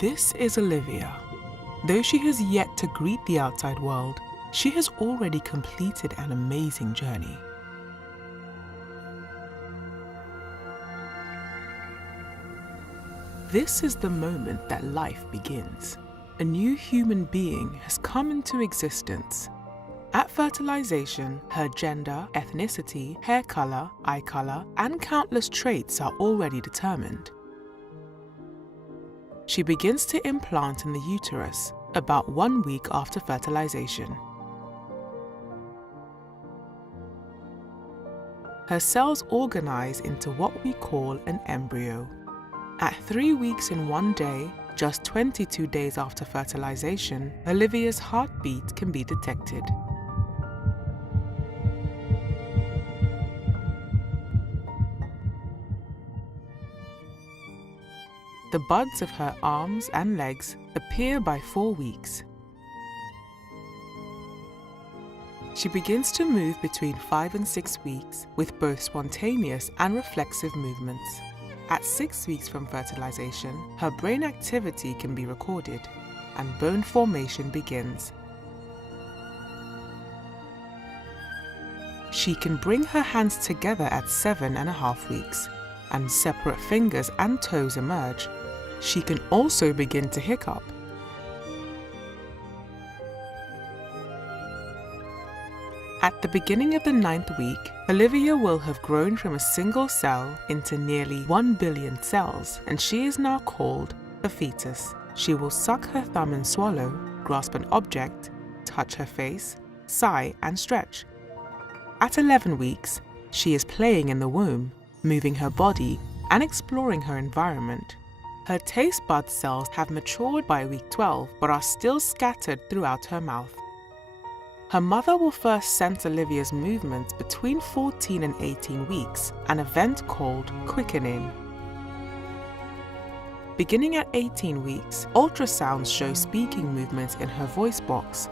This is Olivia. Though she has yet to greet the outside world, she has already completed an amazing journey. This is the moment that life begins. A new human being has come into existence. At fertilization, her gender, ethnicity, hair color, eye color, and countless traits are already determined. She begins to implant in the uterus about 1 week after fertilization. Her cells organize into what we call an embryo. At 3 weeks and 1 day, just 22 days after fertilization, Olivia's heartbeat can be detected. The buds of her arms and legs appear by 4 weeks. She begins to move between 5 and 6 weeks with both spontaneous and reflexive movements. At 6 weeks from fertilization, her brain activity can be recorded and bone formation begins. She can bring her hands together at 7.5 weeks, and separate fingers and toes emerge. She can also begin to hiccup. At the beginning of the 9th week, Olivia will have grown from a single cell into nearly 1 billion cells, and she is now called a fetus. She will suck her thumb and swallow, grasp an object, touch her face, sigh and stretch. At 11 weeks, she is playing in the womb, moving her body and exploring her environment. Her taste bud cells have matured by week 12 but are still scattered throughout her mouth. Her mother will first sense Olivia's movements between 14 and 18 weeks, an event called quickening. Beginning at 18 weeks, ultrasounds show speaking movements in her voice box.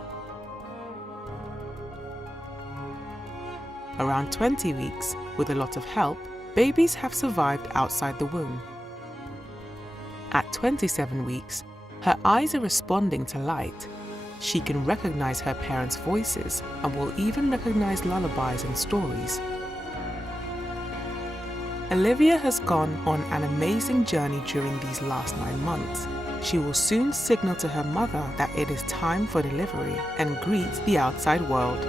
Around 20 weeks, with a lot of help, babies have survived outside the womb. At 27 weeks, her eyes are responding to light. She can recognize her parents' voices and will even recognize lullabies and stories. Olivia has gone on an amazing journey during these last 9 months. She will soon signal to her mother that it is time for delivery and greet the outside world.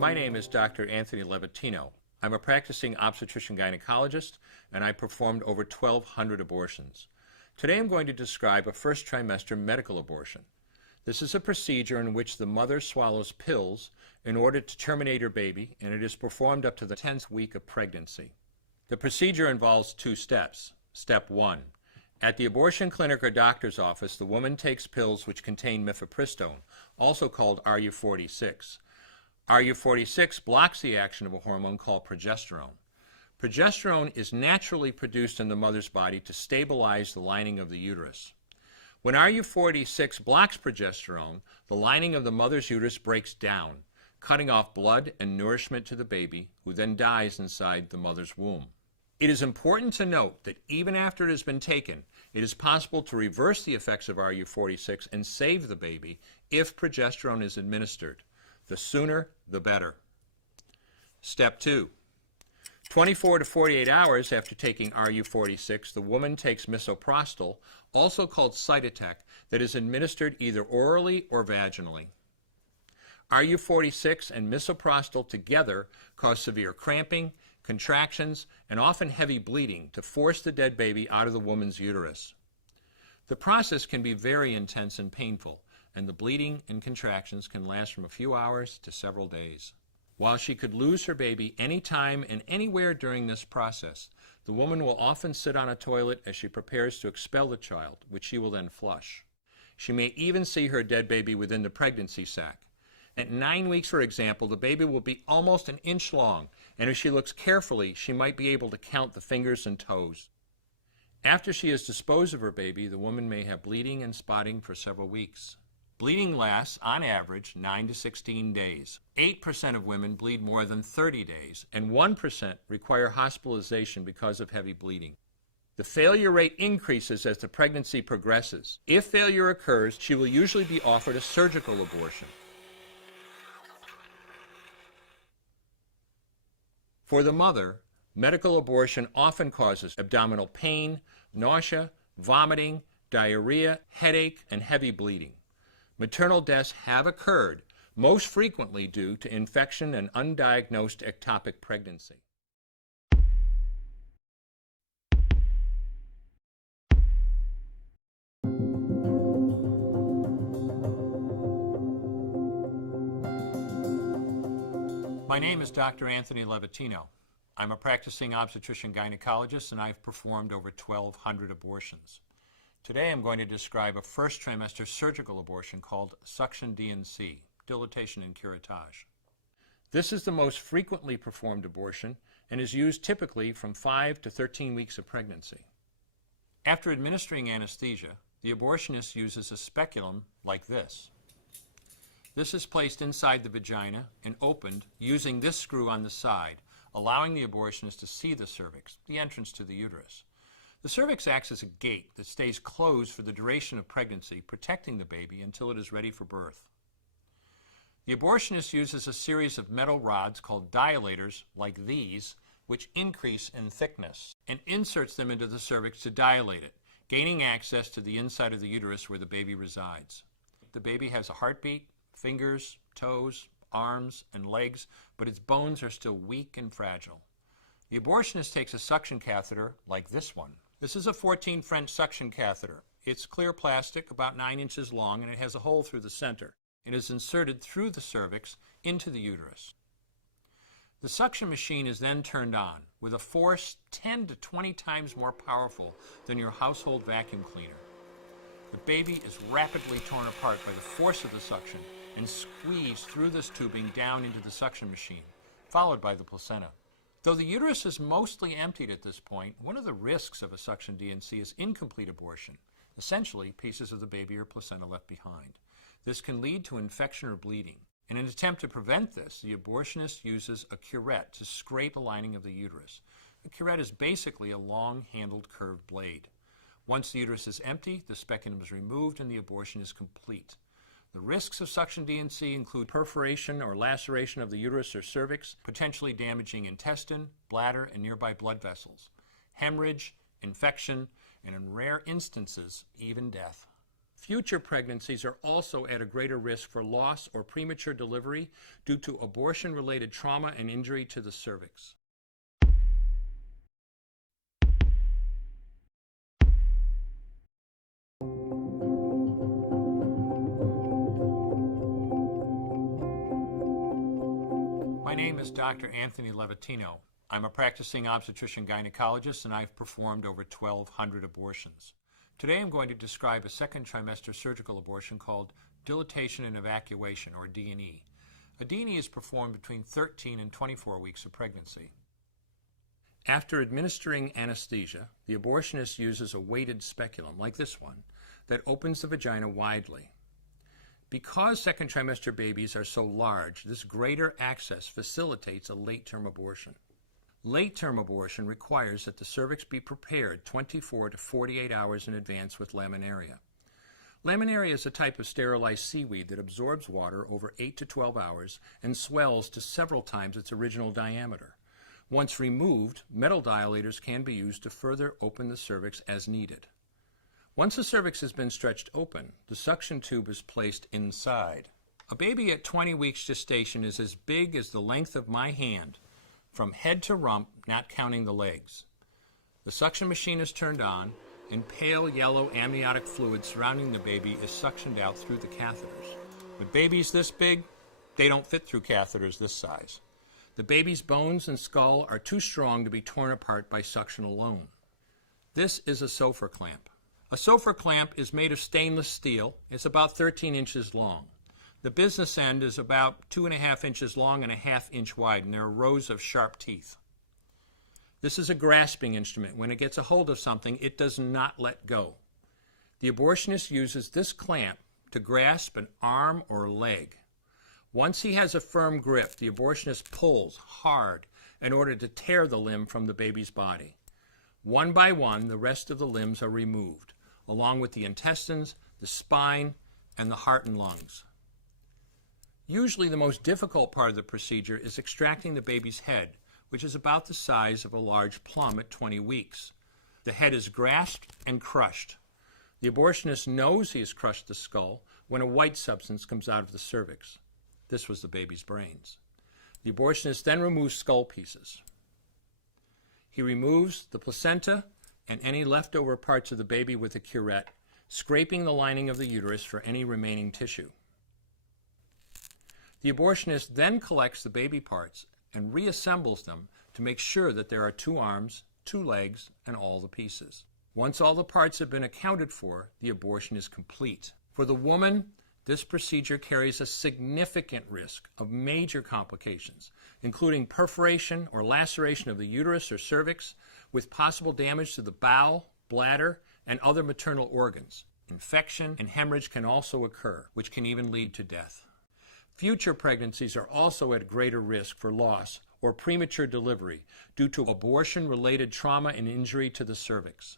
My name is Dr. Anthony Levatino. I'm a practicing obstetrician-gynecologist, and I performed over 1,200 abortions. Today I'm going to describe a first trimester medical abortion. This is a procedure in which the mother swallows pills in order to terminate her baby, and it is performed up to the 10th week of pregnancy. The procedure involves 2 steps. Step 1. At the abortion clinic or doctor's office, the woman takes pills which contain mifepristone, also called RU46. RU46 blocks the action of a hormone called progesterone. Progesterone is naturally produced in the mother's body to stabilize the lining of the uterus. When RU46 blocks progesterone, the lining of the mother's uterus breaks down, cutting off blood and nourishment to the baby, who then dies inside the mother's womb. It is important to note that even after it has been taken, it is possible to reverse the effects of RU46 and save the baby if progesterone is administered. The sooner, the better. Step 2. 24 to 48 hours after taking RU46, the woman takes misoprostol, also called Cytotec, that is administered either orally or vaginally. RU46 and misoprostol together cause severe cramping, contractions, and often heavy bleeding to force the dead baby out of the woman's uterus. The process can be very intense and painful, and the bleeding and contractions can last from a few hours to several days. While she could lose her baby anytime and anywhere during this process, The woman will often sit on a toilet as she prepares to expel the child, which she will then flush. She may even see her dead baby within the pregnancy sac. At 9 weeks, for example, the baby will be almost an inch long, and if she looks carefully, she might be able to count the fingers and toes. After she has disposed of her baby, the woman may have bleeding and spotting for several weeks. Bleeding lasts, on average, 9 to 16 days. 8% of women bleed more than 30 days, and 1% require hospitalization because of heavy bleeding. The failure rate increases as the pregnancy progresses. If failure occurs, she will usually be offered a surgical abortion. For the mother, medical abortion often causes abdominal pain, nausea, vomiting, diarrhea, headache, and heavy bleeding. Maternal deaths have occurred, most frequently due to infection and undiagnosed ectopic pregnancy. My name is Dr. Anthony Levatino. I'm a practicing obstetrician-gynecologist, and I've performed over 1,200 abortions. Today I'm going to describe a first trimester surgical abortion called suction D&C, dilatation and curettage. This is the most frequently performed abortion and is used typically from 5 to 13 weeks of pregnancy. After administering anesthesia, the abortionist uses a speculum like this. This is placed inside the vagina and opened using this screw on the side, allowing the abortionist to see the cervix, the entrance to the uterus. The cervix acts as a gate that stays closed for the duration of pregnancy, protecting the baby until it is ready for birth. The abortionist uses a series of metal rods called dilators, like these, which increase in thickness, and inserts them into the cervix to dilate it, gaining access to the inside of the uterus where the baby resides. The baby has a heartbeat, fingers, toes, arms, and legs, but its bones are still weak and fragile. The abortionist takes a suction catheter like this one. This is a 14 French suction catheter. It's clear plastic, about 9 inches long, and it has a hole through the center. It is inserted through the cervix into the uterus. The suction machine is then turned on with a force 10 to 20 times more powerful than your household vacuum cleaner. The baby is rapidly torn apart by the force of the suction and squeezed through this tubing down into the suction machine, followed by the placenta. Though the uterus is mostly emptied at this point, one of the risks of a suction D&C is incomplete abortion, essentially pieces of the baby or placenta left behind. This can lead to infection or bleeding. In an attempt to prevent this, the abortionist uses a curette to scrape a lining of the uterus. The curette is basically a long-handled curved blade. Once the uterus is empty, the speculum is removed and the abortion is complete. The risks of suction D&C include perforation or laceration of the uterus or cervix, potentially damaging intestine, bladder, and nearby blood vessels, hemorrhage, infection, and in rare instances, even death. Future pregnancies are also at a greater risk for loss or premature delivery due to abortion-related trauma and injury to the cervix. My name is Dr. Anthony Levatino. I'm a practicing obstetrician-gynecologist, and I've performed over 1,200 abortions. Today I'm going to describe a second trimester surgical abortion called dilatation and evacuation, or D&E. A D&E is performed between 13 and 24 weeks of pregnancy. After administering anesthesia, the abortionist uses a weighted speculum, like this one, that opens the vagina widely. Because second trimester babies are so large, this greater access facilitates a late-term abortion. Late-term abortion requires that the cervix be prepared 24 to 48 hours in advance with laminaria. Laminaria is a type of sterilized seaweed that absorbs water over 8 to 12 hours and swells to several times its original diameter. Once removed, metal dilators can be used to further open the cervix as needed. Once the cervix has been stretched open, the suction tube is placed inside. A baby at 20 weeks gestation is as big as the length of my hand, from head to rump, not counting the legs. The suction machine is turned on, and pale yellow amniotic fluid surrounding the baby is suctioned out through the catheters. With babies this big, they don't fit through catheters this size. The baby's bones and skull are too strong to be torn apart by suction alone. This is a Sofer clamp. A Sofer clamp is made of stainless steel. It's about 13 inches long. The business end is about 2.5 inches long and a ½ inch wide, and there are rows of sharp teeth. This is a grasping instrument. When it gets a hold of something, it does not let go. The abortionist uses this clamp to grasp an arm or leg. Once he has a firm grip, the abortionist pulls hard in order to tear the limb from the baby's body. One by one, the rest of the limbs are removed, along with the intestines, the spine, and the heart and lungs. Usually the most difficult part of the procedure is extracting the baby's head, which is about the size of a large plum at 20 weeks. The head is grasped and crushed. The abortionist knows he has crushed the skull when a white substance comes out of the cervix. This was the baby's brains. The abortionist then removes skull pieces. He removes the placenta and any leftover parts of the baby with a curette, scraping the lining of the uterus for any remaining tissue. The abortionist then collects the baby parts and reassembles them to make sure that there are 2 arms, 2 legs, and all the pieces. Once all the parts have been accounted for, the abortion is complete. For the woman, this procedure carries a significant risk of major complications, including perforation or laceration of the uterus or cervix, with possible damage to the bowel, bladder, and other maternal organs. Infection and hemorrhage can also occur, which can even lead to death. Future pregnancies are also at greater risk for loss or premature delivery due to abortion-related trauma and injury to the cervix.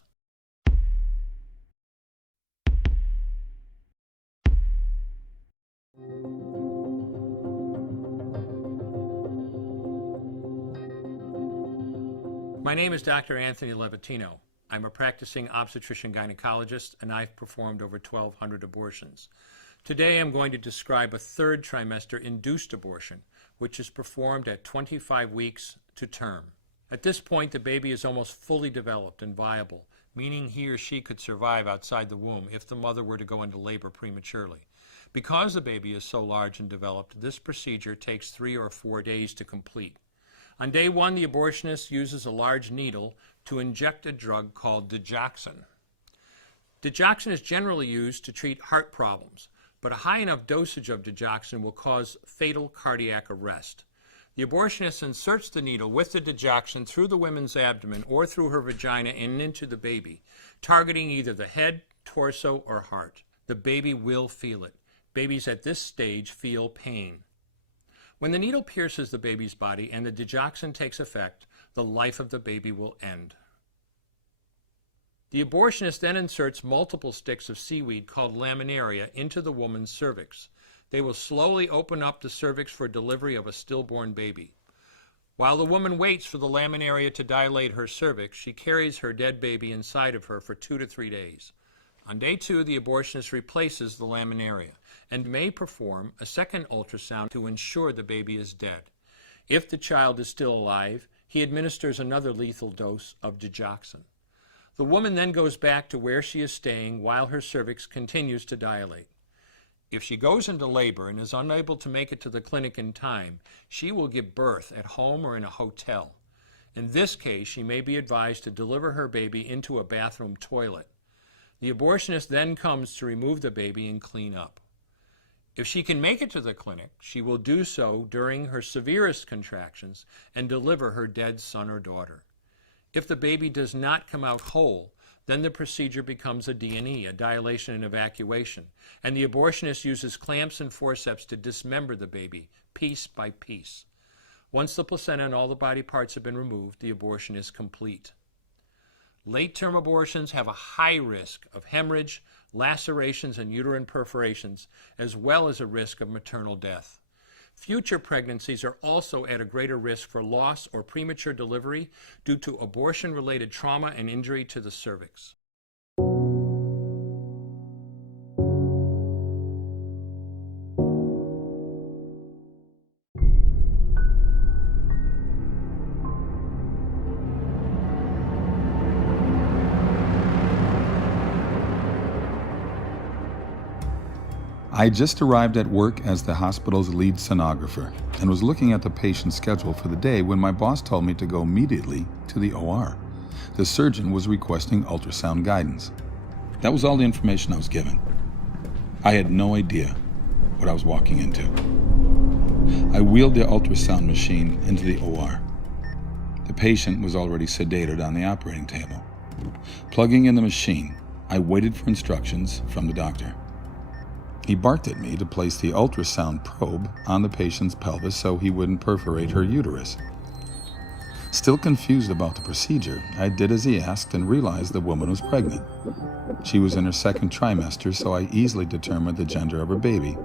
My name is Dr. Anthony Levatino. I'm a practicing obstetrician-gynecologist, and I've performed over 1,200 abortions. Today I'm going to describe a 3rd trimester induced abortion, which is performed at 25 weeks to term. At this point, the baby is almost fully developed and viable, meaning he or she could survive outside the womb if the mother were to go into labor prematurely. Because the baby is so large and developed, this procedure takes 3 or 4 days to complete. On day 1, the abortionist uses a large needle to inject a drug called digoxin. Digoxin is generally used to treat heart problems, but a high enough dosage of digoxin will cause fatal cardiac arrest. The abortionist inserts the needle with the digoxin through the woman's abdomen or through her vagina and into the baby, targeting either the head, torso, or heart. The baby will feel it. Babies at this stage feel pain. When the needle pierces the baby's body and the digoxin takes effect, the life of the baby will end. The abortionist then inserts multiple sticks of seaweed called laminaria into the woman's cervix. They will slowly open up the cervix for delivery of a stillborn baby. While the woman waits for the laminaria to dilate her cervix, she carries her dead baby inside of her for 2 to 3 days. On day 2, the abortionist replaces the laminaria and may perform a second ultrasound to ensure the baby is dead. If the child is still alive, he administers another lethal dose of digoxin. The woman then goes back to where she is staying while her cervix continues to dilate. If she goes into labor and is unable to make it to the clinic in time, she will give birth at home or in a hotel. In this case, she may be advised to deliver her baby into a bathroom toilet. The abortionist then comes to remove the baby and clean up. If she can make it to the clinic, she will do so during her severest contractions and deliver her dead son or daughter. If the baby does not come out whole, then the procedure becomes a D&E, a dilation and evacuation, and the abortionist uses clamps and forceps to dismember the baby, piece by piece. Once the placenta and all the body parts have been removed, the abortion is complete. Late-term abortions have a high risk of hemorrhage, lacerations, and uterine perforations, as well as a risk of maternal death. Future pregnancies are also at a greater risk for loss or premature delivery due to abortion-related trauma and injury to the cervix. I just arrived at work as the hospital's lead sonographer and was looking at the patient's schedule for the day when my boss told me to go immediately to the OR. The surgeon was requesting ultrasound guidance. That was all the information I was given. I had no idea what I was walking into. I wheeled the ultrasound machine into the OR. The patient was already sedated on the operating table. Plugging in the machine, I waited for instructions from the doctor. He barked at me to place the ultrasound probe on the patient's pelvis so he wouldn't perforate her uterus. Still confused about the procedure, I did as he asked and realized the woman was pregnant. She was in her second trimester, so I easily determined the gender of her baby,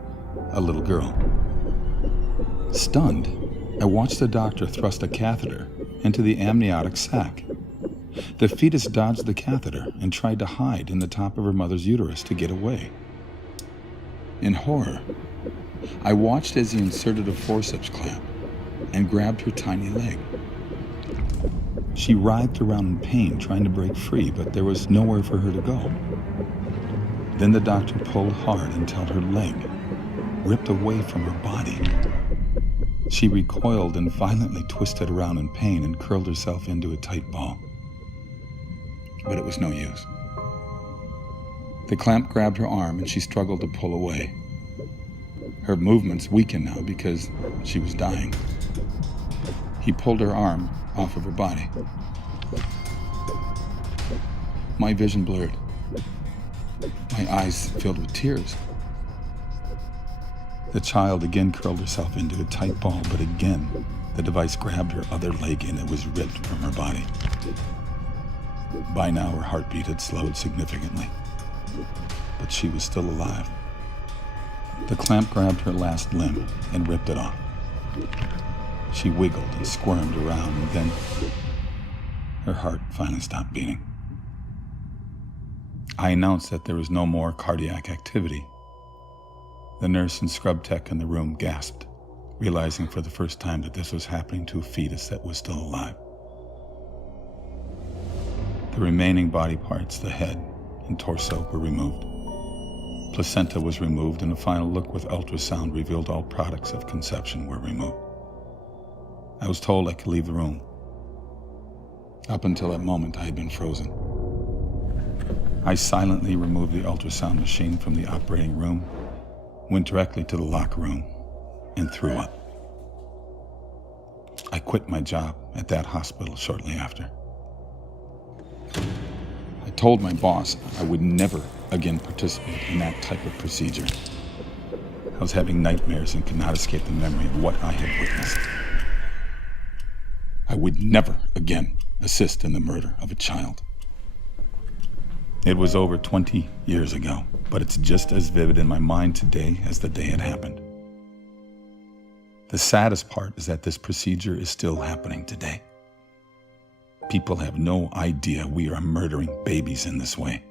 a little girl. Stunned, I watched the doctor thrust a catheter into the amniotic sac. The fetus dodged the catheter and tried to hide in the top of her mother's uterus to get away. In horror, I watched as he inserted a forceps clamp and grabbed her tiny leg. She writhed around in pain, trying to break free, but there was nowhere for her to go. Then the doctor pulled hard until her leg ripped away from her body. She recoiled and violently twisted around in pain and curled herself into a tight ball. But it was no use. The clamp grabbed her arm and she struggled to pull away. Her movements weakened now because she was dying. He pulled her arm off of her body. My vision blurred. My eyes filled with tears. The child again curled herself into a tight ball, but again, the device grabbed her other leg and it was ripped from her body. By now, her heartbeat had slowed significantly, but she was still alive. The clamp grabbed her last limb and ripped it off. She wiggled and squirmed around, and then her heart finally stopped beating. I announced that there was no more cardiac activity. The nurse and scrub tech in the room gasped, realizing for the first time that this was happening to a fetus that was still alive. The remaining body parts, the head and torso, were removed. Placenta was removed, and a final look with ultrasound revealed all products of conception were removed. I was told I could leave the room. Up until that moment, I had been frozen. I silently removed the ultrasound machine from the operating room, went directly to the locker room, and threw up. I quit my job at that hospital shortly after. I told my boss I would never again participate in that type of procedure. I was having nightmares and could not escape the memory of what I had witnessed. I would never again assist in the murder of a child. It was over 20 years ago, but it's just as vivid in my mind today as the day it happened. The saddest part is that this procedure is still happening today. People have no idea we are murdering babies in this way.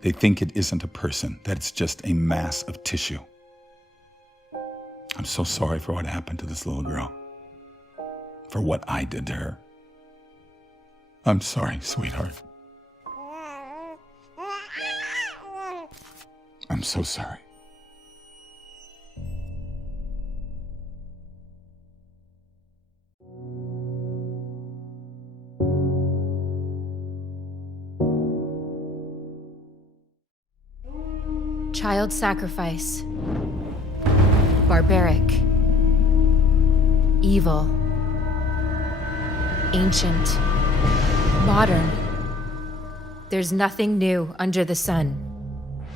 They think it isn't a person, that it's just a mass of tissue. I'm so sorry for what happened to this little girl, for what I did to her. I'm sorry, sweetheart. I'm so sorry. Child sacrifice. Barbaric. Evil. Ancient. Modern. There's nothing new under the sun.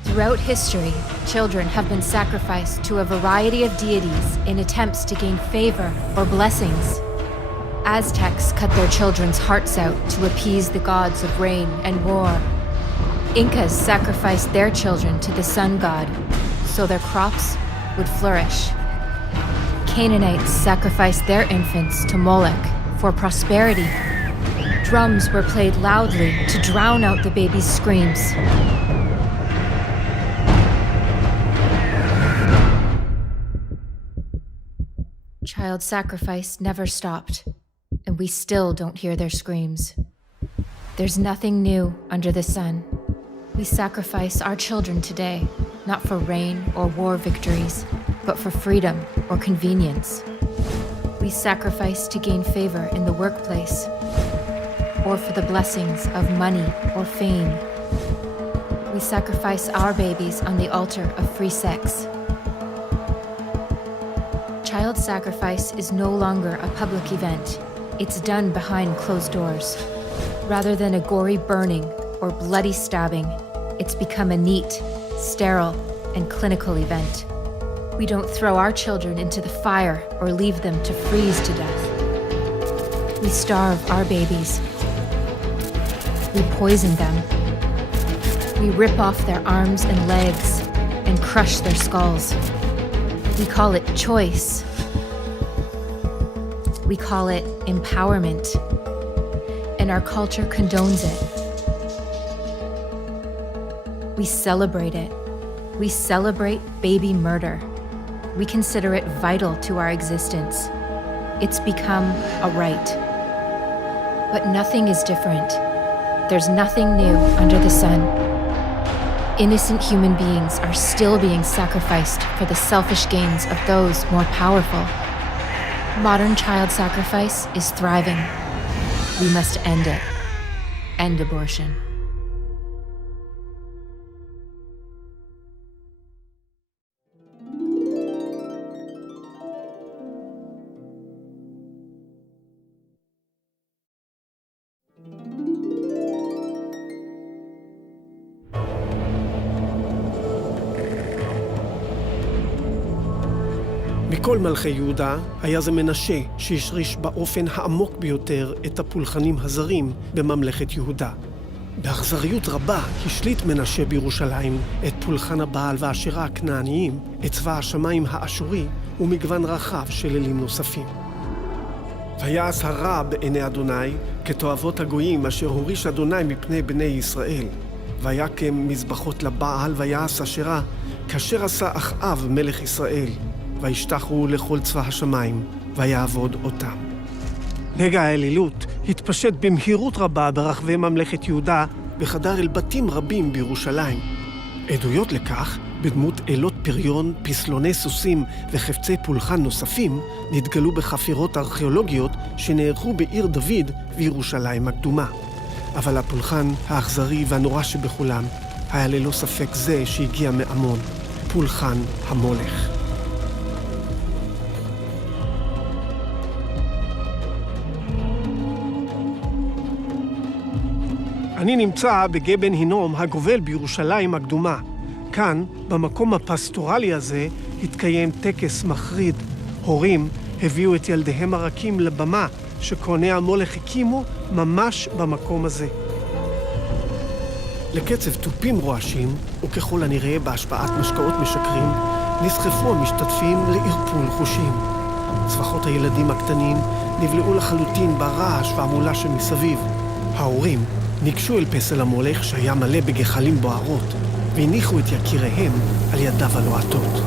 Throughout history, children have been sacrificed to a variety of deities in attempts to gain favor or blessings. Aztecs cut their children's hearts out to appease the gods of rain and war. Incas sacrificed their children to the sun god so their crops would flourish. Canaanites sacrificed their infants to Moloch for prosperity. Drums were played loudly to drown out the baby's screams. Child sacrifice never stopped, and we still don't hear their screams. There's nothing new under the sun. We sacrifice our children today, not for rain or war victories, but for freedom or convenience. We sacrifice to gain favor in the workplace, or for the blessings of money or fame. We sacrifice our babies on the altar of free sex. Child sacrifice is no longer a public event. It's done behind closed doors. Rather than a gory burning or bloody stabbing, it's become a neat, sterile, and clinical event. We don't throw our children into the fire or leave them to freeze to death. We starve our babies. We poison them. We rip off their arms and legs and crush their skulls. We call it choice. We call it empowerment. And our culture condones it. We celebrate it. We celebrate baby murder. We consider it vital to our existence. It's become a right. But nothing is different. There's nothing new under the sun. Innocent human beings are still being sacrificed for the selfish gains of those more powerful. Modern child sacrifice is thriving. We must end it. End abortion. מכל מלכי יהודה היה זה מנשה שהשריש באופן העמוק ביותר את הפולחנים הזרים בממלכת יהודה. באכזריות רבה השליט מנשה בירושלים את פולחן הבעל והאשרה הכנעניים, את צבא השמיים האשורי ומגוון רחב של אלים נוספים. ויעש הרע בעיני אדוני כתועבות הגויים אשר הוריש אדוני מפני בני ישראל. ויקם מזבחות לבעל ויעש אשרה כאשר עשה אחאב מלך ישראל. וישתחו לכל צבא השמיים, ויעבוד אותם. נגע האלילות התפשט במהירות רבה ברחבי ממלכת יהודה, וחדר אל בתים רבים בירושלים. עדויות לכך, בדמות אלות פריון, פסלוני סוסים וחפצי פולחן נוספים, נתגלו בחפירות ארכיאולוגיות שנערכו בעיר דוד וירושלים הקדומה. אבל הפולחן האכזרי והנורא שבכולם היה ללא ספק זה שהגיע מעמון, פולחן המולך. אני נמצא בגבן הינום הגובל בירושלים הקדומה. כאן, במקום הפסטורלי הזה, התקיים טקס מחריד. הורים הביאו את ילדיהם הרכים לבמה שכהני המולך הקימו ממש במקום הזה. לקצב תופים רועשים, וככל הנראה בהשפעת משקאות משכרים, נסחפו המשתתפים לערפול חושים. צווחות הילדים הקטנים נבלעו לחלוטין ברעש והמולה שמסביב. ההורים ניגשו אל פסל המולך שהיה מלא בגחלים בוערות, והניחו את יקיריהם על ידיו הלוהטות.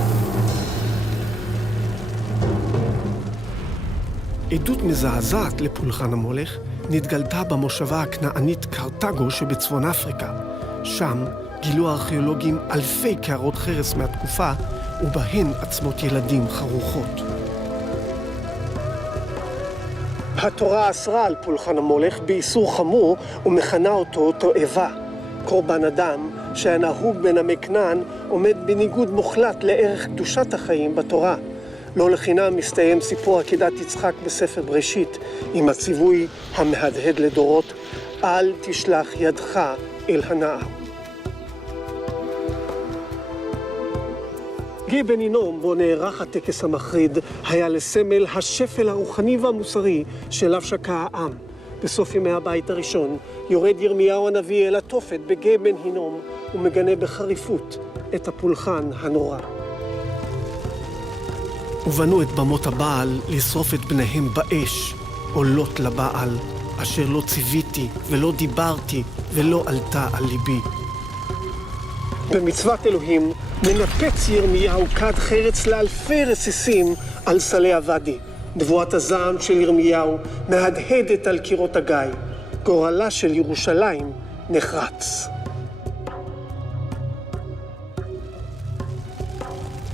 עדות מזעזעת לפולחן המולך נתגלתה במושבה הכנענית קרטגו שבצפון אפריקה. שם גילו הארכיאולוגים אלפי קערות חרס מהתקופה, ובהן עצמות ילדים חרוכות. התורה אסרה על פולחן המולך באיסור חמור ומכנה אותו תועבה. קורבן אדם שהיה נהוג בין עמי כנען עומד בניגוד מוחלט לערך קדושת החיים בתורה. לא לחינם מסתיים סיפור עקדת יצחק בספר בראשית עם הציווי המהדהד לדורות, אל תשלח ידך אל הנער. גבן הינום בו נערך הטקס המחריד היה לסמל השפל הרוחני והמוסרי שאליו שקע העם. בסוף ימי הבית הראשון יורד ירמיהו הנביא אל התופת בגבן הינום ומגנה בחריפות את הפולחן הנורא. ובנו את במות הבעל לשרוף את בניהם באש, עולות לבעל, אשר לא ציוויתי ולא דיברתי ולא עלתה על ליבי. במצוות אלוהים מנפץ ירמיהו כד חרץ לאלפי רסיסים על סלי הוואדי. נבואת הזעם של ירמיהו מהדהדת על קירות הגיא. גורלה של ירושלים נחרץ.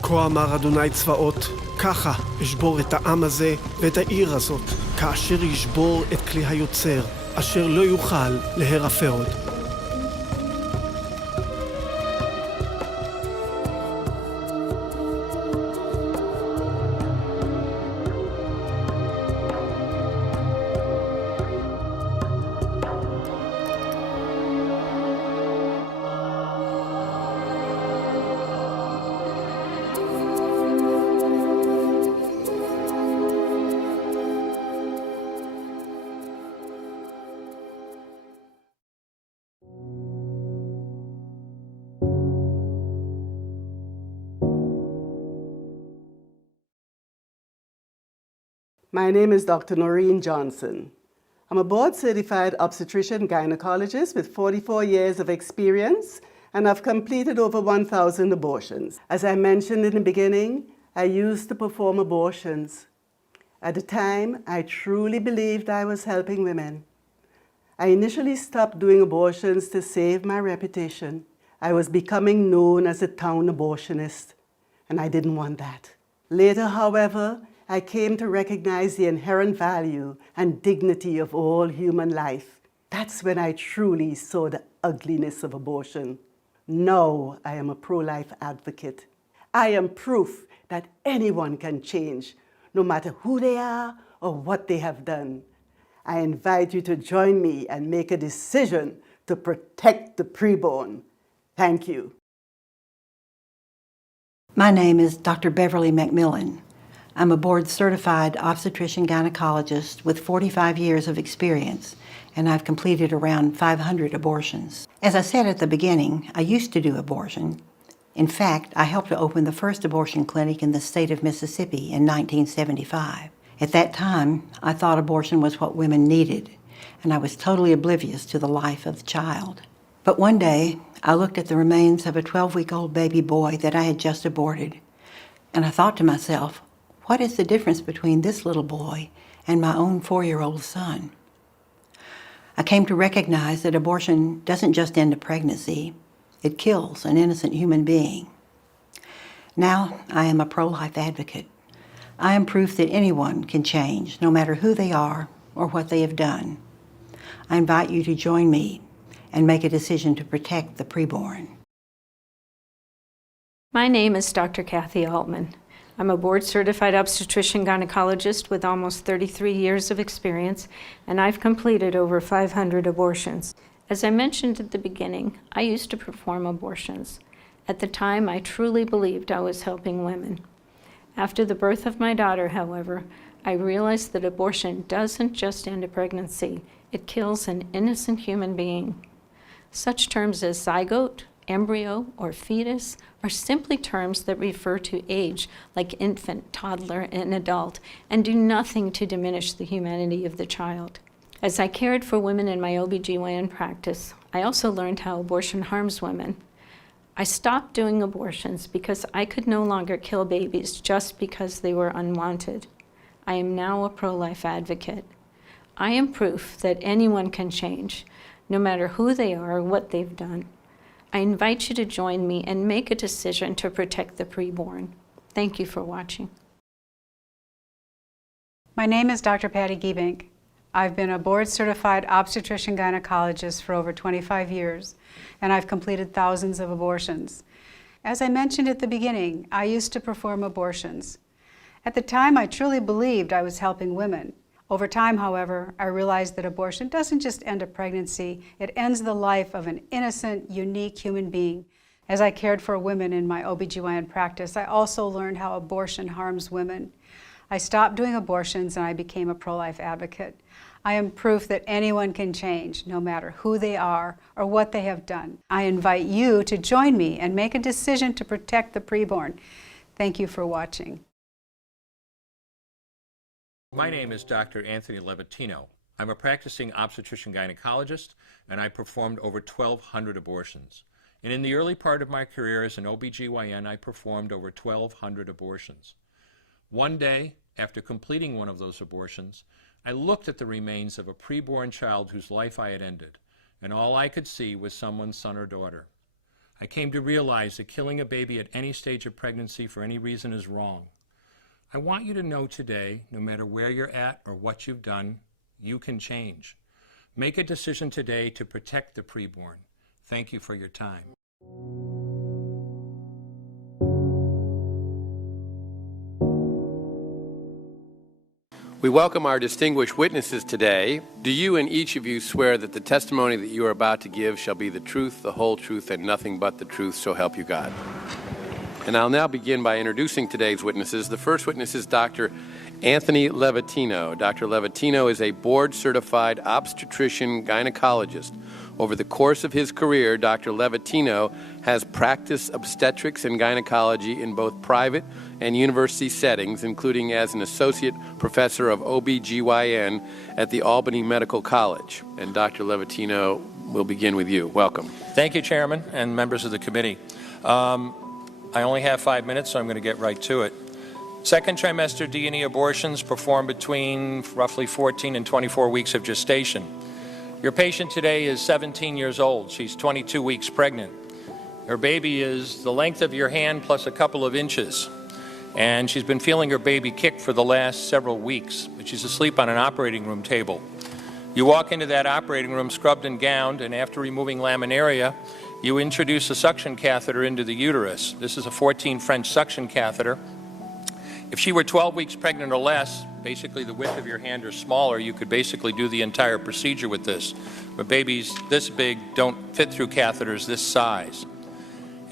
כה אמר אדוני צבאות, ככה אשבור את העם הזה ואת העיר הזאת, כאשר ישבור את כלי היוצר, אשר לא יוכל להירפא עוד. My name is Dr. Noreen Johnson. I'm a board-certified obstetrician gynecologist with 44 years of experience, and I've completed over 1,000 abortions. As I mentioned in the beginning, I used to perform abortions. At the time, I truly believed I was helping women. I initially stopped doing abortions to save my reputation. I was becoming known as a town abortionist, and I didn't want that. Later, however, I came to recognize the inherent value and dignity of all human life. That's when I truly saw the ugliness of abortion. Now I am a pro-life advocate. I am proof that anyone can change, no matter who they are or what they have done. I invite you to join me and make a decision to protect the preborn. Thank you. My name is Dr. Beverly McMillan. I'm a board-certified obstetrician gynecologist with 45 years of experience, and I've completed around 500 abortions. As I said at the beginning, I used to do abortion. In fact, I helped to open the first abortion clinic in the state of Mississippi in 1975. At that time, I thought abortion was what women needed, and I was totally oblivious to the life of the child. But one day, I looked at the remains of a 12-week-old baby boy that I had just aborted, and I thought to myself, what is the difference between this little boy and my own 4-year-old son? I came to recognize that abortion doesn't just end a pregnancy, it kills an innocent human being. Now I am a pro-life advocate. I am proof that anyone can change, no matter who they are or what they have done. I invite you to join me and make a decision to protect the preborn. My name is Dr. Kathy Altman. I'm a board-certified obstetrician gynecologist with almost 33 years of experience, and I've completed over 500 abortions. As I mentioned at the beginning, I used to perform abortions. At the time, I truly believed I was helping women. After the birth of my daughter, however, I realized that abortion doesn't just end a pregnancy, it kills an innocent human being. Such terms as zygote, embryo, or fetus are simply terms that refer to age, like infant, toddler, and adult, and do nothing to diminish the humanity of the child. As I cared for women in my OBGYN practice, I also learned how abortion harms women. I stopped doing abortions because I could no longer kill babies just because they were unwanted. I am now a pro-life advocate. I am proof that anyone can change, no matter who they are or what they've done. I invite you to join me and make a decision to protect the preborn. Thank you for watching. My name is Dr. Patty Giebink. I've been a board-certified obstetrician gynecologist for over 25 years, and I've completed thousands of abortions. As I mentioned at the beginning, I used to perform abortions. At the time, I truly believed I was helping women. Over time, however, I realized that abortion doesn't just end a pregnancy, it ends the life of an innocent, unique human being. As I cared for women in my OBGYN practice, I also learned how abortion harms women. I stopped doing abortions and I became a pro-life advocate. I am proof that anyone can change, no matter who they are or what they have done. I invite you to join me and make a decision to protect the preborn. Thank you for watching. My name is Dr. Anthony Levatino. I'm a practicing obstetrician gynecologist, and I performed over 1,200 abortions. And in the early part of my career as an OBGYN, I performed over 1,200 abortions. One day, after completing one of those abortions, I looked at the remains of a preborn child whose life I had ended, and all I could see was someone's son or daughter. I came to realize that killing a baby at any stage of pregnancy for any reason is wrong. I want you to know today, no matter where you're at or what you've done, you can change. Make a decision today to protect the preborn. Thank you for your time. We welcome our distinguished witnesses today. Do you and each of you swear that the testimony that you are about to give shall be the truth, the whole truth, and nothing but the truth, so help you God? And I'll now begin by introducing today's witnesses. The first witness is Dr. Anthony Levatino. Dr. Levatino is a board-certified obstetrician gynecologist. Over the course of his career, Dr. Levatino has practiced obstetrics and gynecology in both private and university settings, including as an associate professor of OB/GYN at the Albany Medical College. And Dr. Levatino, we'll begin with you. Welcome. Thank you, Chairman and members of the committee. I only have 5 minutes, so I'm going to get right to it. Second trimester D&E abortions performed between roughly 14 and 24 weeks of gestation. Your patient today is 17 years old. She's 22 weeks pregnant. Her baby is the length of your hand plus a couple of inches. And she's been feeling her baby kick for the last several weeks, but she's asleep on an operating room table. You walk into that operating room scrubbed and gowned, and after removing laminaria, you introduce a suction catheter into the uterus. This is a 14 French suction catheter. If she were 12 weeks pregnant or less, basically the width of your hand or smaller, you could basically do the entire procedure with this. But babies this big don't fit through catheters this size.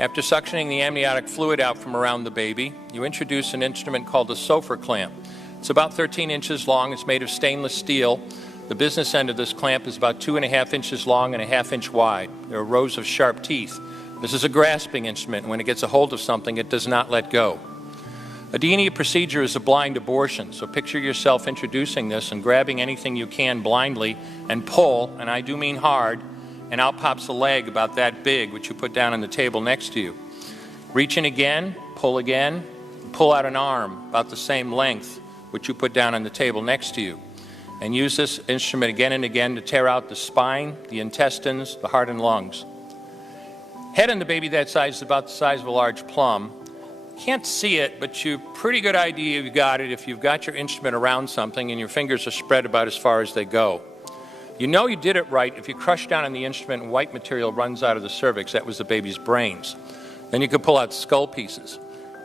After suctioning the amniotic fluid out from around the baby, you introduce an instrument called a Sofer clamp. It's about 13 inches long. It's made of stainless steel. The business end of this clamp is about 2.5 inches long and a ½ inch wide. There are rows of sharp teeth. This is a grasping instrument. When it gets a hold of something, it does not let go. A D&E procedure is a blind abortion, so picture yourself introducing this and grabbing anything you can blindly and pull, and I do mean hard, and out pops a leg about that big, which you put down on the table next to you. Reach in again, pull out an arm about the same length, which you put down on the table next to you. And use this instrument again and again to tear out the spine, the intestines, the heart and lungs. Head on the baby that size is about the size of a large plum. Can't see it, but you pretty good idea you've got it if you've got your instrument around something and your fingers are spread about as far as they go. You know you did it right if you crush down on the instrument and white material runs out of the cervix. That was the baby's brains. Then you could pull out skull pieces.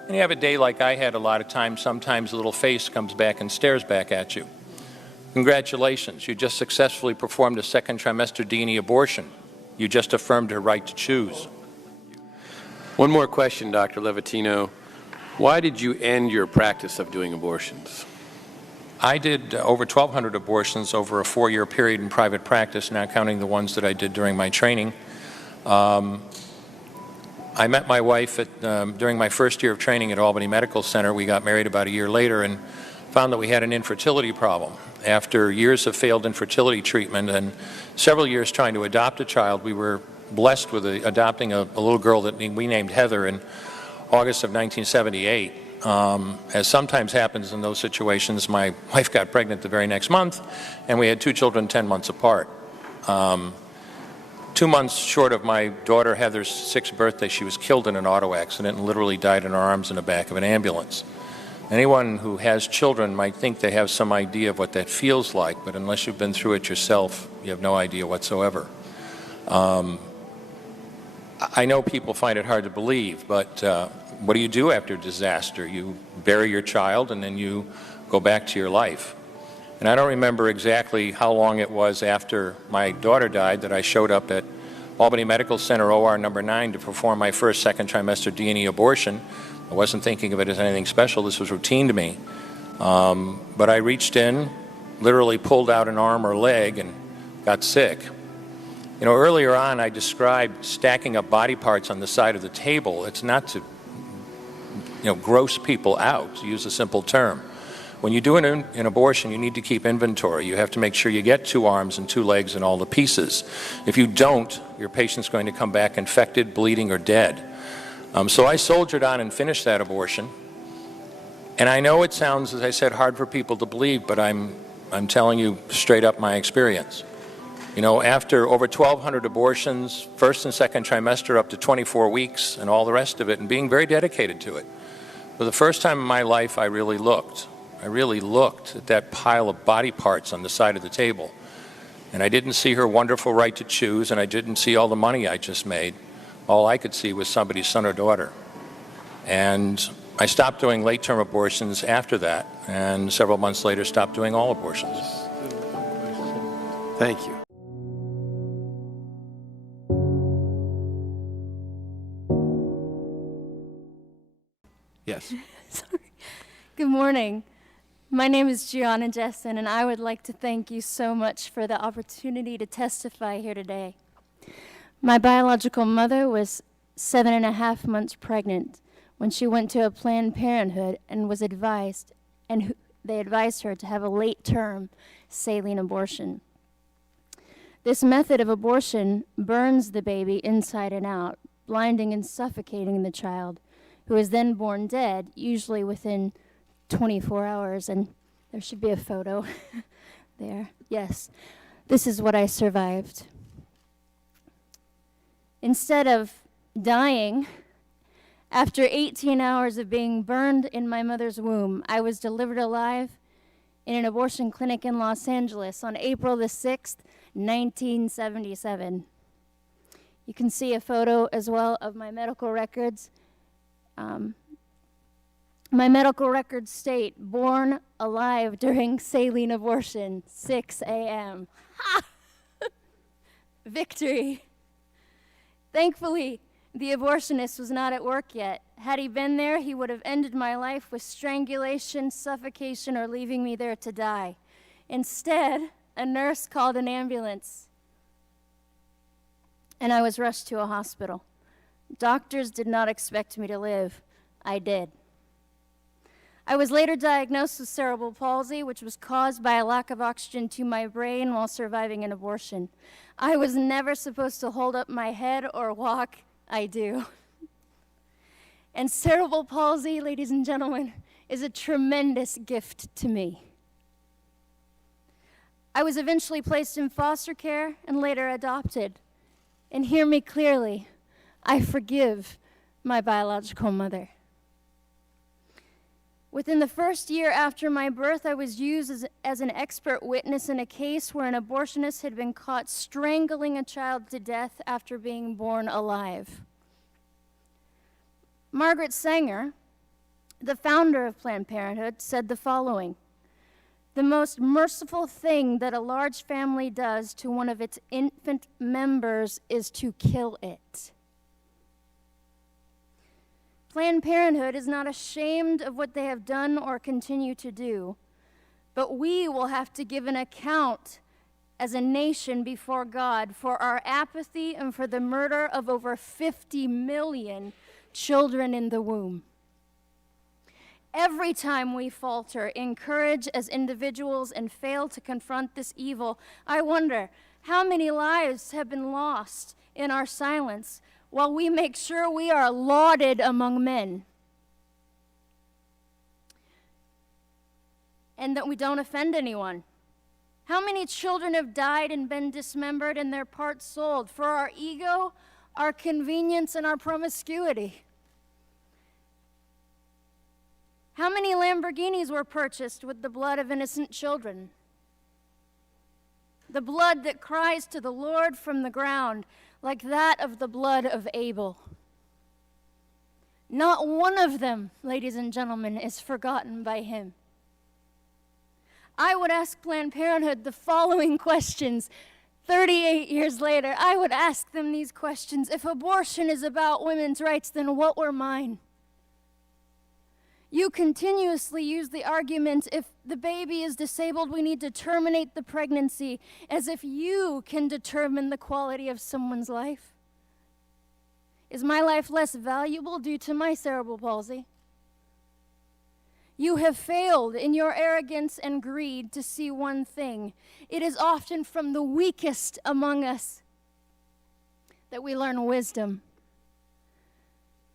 And you have a day like I had a lot of times, sometimes a little face comes back and stares back at you. Congratulations, you just successfully performed a second trimester D&E abortion. You just affirmed her right to choose. One more question, Dr. Levatino. Why did you end your practice of doing abortions? I did over 1,200 abortions over a 4-year period in private practice, not counting the ones that I did during my training. I met my wife during my first year of training at Albany Medical Center. We got married about a year later and found that we had an infertility problem. After years of failed infertility treatment and several years trying to adopt a child, we were blessed with adopting a little girl that we named Heather in August of 1978. As sometimes happens in those situations, my wife got pregnant the very next month, and we had 2 children 10 months apart. 2 months short of my daughter Heather's 6th birthday, she was killed in an auto accident and literally died in her arms in the back of an ambulance. Anyone who has children might think they have some idea of what that feels like, but unless you've been through it yourself, you have no idea whatsoever. I know people find it hard to believe, but what do you do after disaster? You bury your child and then you go back to your life. And I don't remember exactly how long it was after my daughter died that I showed up at Albany Medical Center OR number 9 to perform my first second trimester D&E abortion. I wasn't thinking of it as anything special. This was routine to me. But I reached in, literally pulled out an arm or leg and got sick. You know, earlier on I described stacking up body parts on the side of the table. It's not to, gross people out, to use a simple term. When you do an abortion, you need to keep inventory. You have to make sure you get 2 arms and 2 legs and all the pieces. If you don't, your patient's going to come back infected, bleeding, or dead. So I soldiered on and finished that abortion. And I know it sounds, as I said, hard for people to believe, but I'm telling you straight up my experience. You know, after over 1,200 abortions, first and second trimester up to 24 weeks and all the rest of it, and being very dedicated to it, for the first time in my life, I really looked. I really looked at that pile of body parts on the side of the table. And I didn't see her wonderful right to choose, and I didn't see all the money I just made. All I could see was somebody's son or daughter. And I stopped doing late-term abortions after that, and several months later stopped doing all abortions. Thank you. Yes. Sorry. Good morning. My name is Gianna Jessen, and I would like to thank you so much for the opportunity to testify here today. My biological mother was 7.5 months pregnant when she went to a Planned Parenthood and was advised, and they advised her to have a late-term saline abortion. This method of abortion burns the baby inside and out, blinding and suffocating the child, who is then born dead, usually within 24 hours, and there should be a photo there. Yes, this is what I survived. Instead of dying, after 18 hours of being burned in my mother's womb, I was delivered alive in an abortion clinic in Los Angeles on April the 6th, 1977. You can see a photo as well of my medical records. My medical records state, born alive during saline abortion, 6 a.m. Ha! Victory. Thankfully, the abortionist was not at work yet. Had he been there, he would have ended my life with strangulation, suffocation, or leaving me there to die. Instead, a nurse called an ambulance, and I was rushed to a hospital. Doctors did not expect me to live. I did. I was later diagnosed with cerebral palsy, which was caused by a lack of oxygen to my brain while surviving an abortion. I was never supposed to hold up my head or walk. I do. And cerebral palsy, ladies and gentlemen, is a tremendous gift to me. I was eventually placed in foster care and later adopted. And hear me clearly, I forgive my biological mother. Within the first year after my birth, I was used as an expert witness in a case where an abortionist had been caught strangling a child to death after being born alive. Margaret Sanger, the founder of Planned Parenthood, said the following: "The most merciful thing that a large family does to one of its infant members is to kill it." Planned Parenthood is not ashamed of what they have done or continue to do, but we will have to give an account as a nation before God for our apathy and for the murder of over 50 million children in the womb. Every time we falter in courage as individuals and fail to confront this evil, I wonder how many lives have been lost in our silence while we make sure we are lauded among men and that we don't offend anyone. How many children have died and been dismembered and their parts sold for our ego, our convenience, and our promiscuity? How many Lamborghinis were purchased with the blood of innocent children? The blood that cries to the Lord from the ground, like that of the blood of Abel. Not one of them, ladies and gentlemen, is forgotten by him. I would ask Planned Parenthood the following questions 38 years later. I would ask them these questions. If abortion is about women's rights, then what were mine? You continuously use the argument, if the baby is disabled, we need to terminate the pregnancy, as if you can determine the quality of someone's life. Is my life less valuable due to my cerebral palsy? You have failed in your arrogance and greed to see one thing. It is often from the weakest among us that we learn wisdom.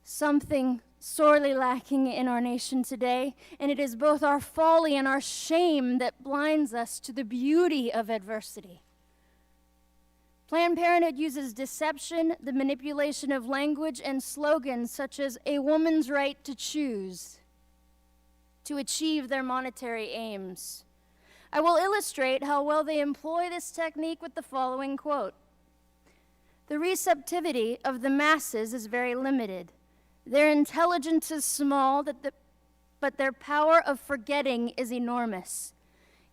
Something sorely lacking in our nation today, and it is both our folly and our shame that blinds us to the beauty of adversity. Planned Parenthood uses deception, the manipulation of language, and slogans such as a woman's right to choose to achieve their monetary aims. I will illustrate how well they employ this technique with the following quote. The receptivity of the masses is very limited. Their intelligence is small, but their power of forgetting is enormous.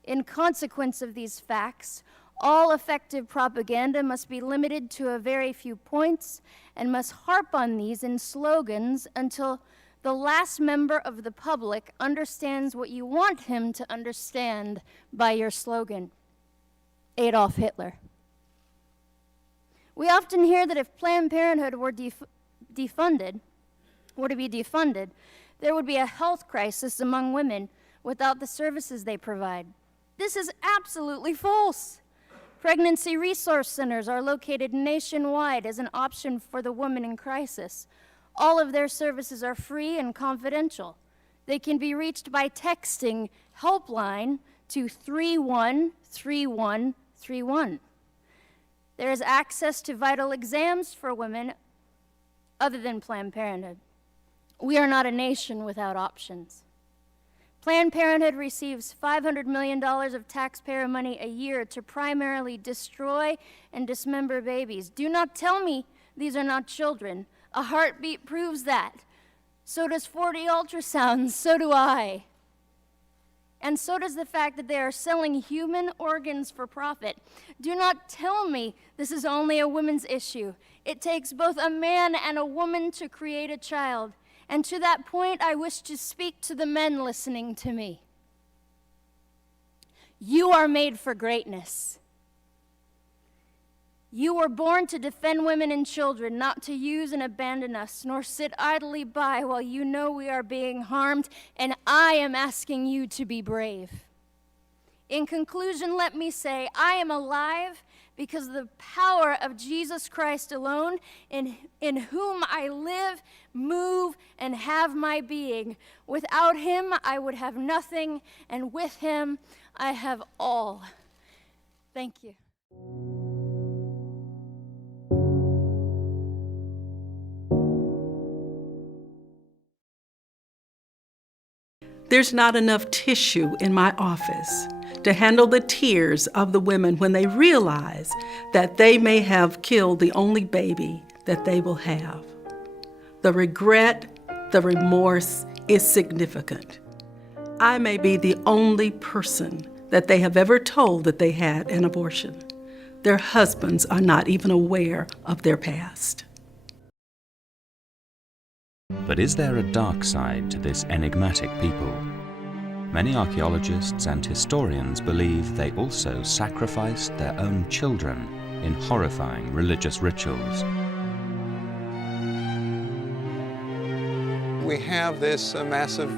In consequence of these facts, all effective propaganda must be limited to a very few points and must harp on these in slogans until the last member of the public understands what you want him to understand by your slogan. Adolf Hitler. We often hear that if Planned Parenthood were to be defunded, there would be a health crisis among women without the services they provide. This is absolutely false. Pregnancy resource centers are located nationwide as an option for the woman in crisis. All of their services are free and confidential. They can be reached by texting helpline to 313131. There is access to vital exams for women other than Planned Parenthood. We are not a nation without options. Planned Parenthood receives $500 million of taxpayer money a year to primarily destroy and dismember babies. Do not tell me these are not children. A heartbeat proves that. So does 40 ultrasounds, so do I. And so does the fact that they are selling human organs for profit. Do not tell me this is only a women's issue. It takes both a man and a woman to create a child. And to that point, I wish to speak to the men listening to me. You are made for greatness. You were born to defend women and children, not to use and abandon us, nor sit idly by while you know we are being harmed, and I am asking you to be brave. In conclusion, let me say, I am alive because of the power of Jesus Christ alone, in whom I live, move, and have my being. Without him, I would have nothing, and with him, I have all. Thank you. There's not enough tissue in my office to handle the tears of the women when they realize that they may have killed the only baby that they will have. The regret, the remorse is significant. I may be the only person that they have ever told that they had an abortion. Their husbands are not even aware of their past. But is there a dark side to this enigmatic people? Many archaeologists and historians believe they also sacrificed their own children in horrifying religious rituals. We have this massive,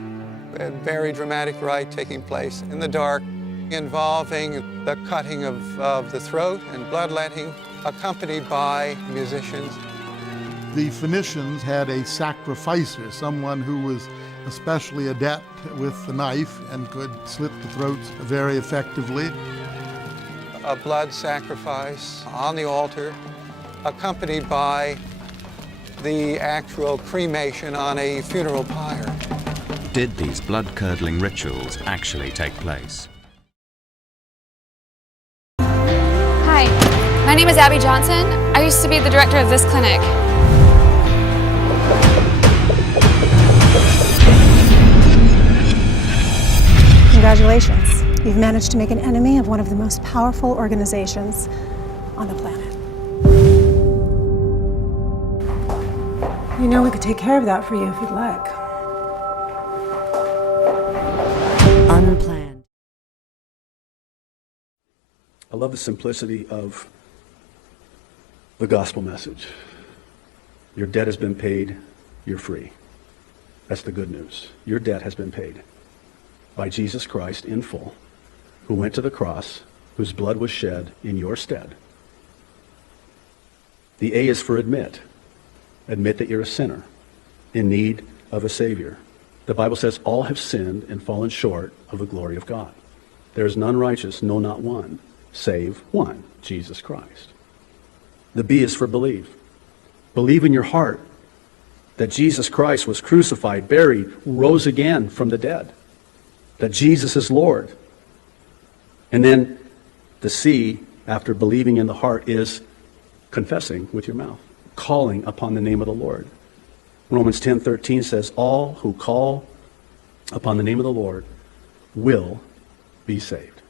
very dramatic rite taking place in the dark, involving the cutting of the throat and bloodletting, accompanied by musicians. The Phoenicians had a sacrificer, someone who was especially adept with the knife and could slit the throats very effectively. A blood sacrifice on the altar, accompanied by the actual cremation on a funeral pyre. Did these blood-curdling rituals actually take place? Hi, my name is Abby Johnson. I used to be the director of this clinic. Congratulations. You've managed to make an enemy of one of the most powerful organizations on the planet. You know, we could take care of that for you if you'd like. Unplanned. I love the simplicity of the gospel message. Your debt has been paid, you're free. That's the good news. Your debt has been paid by Jesus Christ in full, who went to the cross, whose blood was shed in your stead. The A is for admit. Admit that you're a sinner in need of a Savior. The Bible says all have sinned and fallen short of the glory of God. There is none righteous, no, not one, save one, Jesus Christ. The B is for believe. Believe in your heart that Jesus Christ was crucified, buried, rose again from the dead, that Jesus is Lord. And then the C, after believing in the heart, is confessing with your mouth, calling upon the name of the Lord. Romans 10:13 says, all who call upon the name of the Lord will be saved.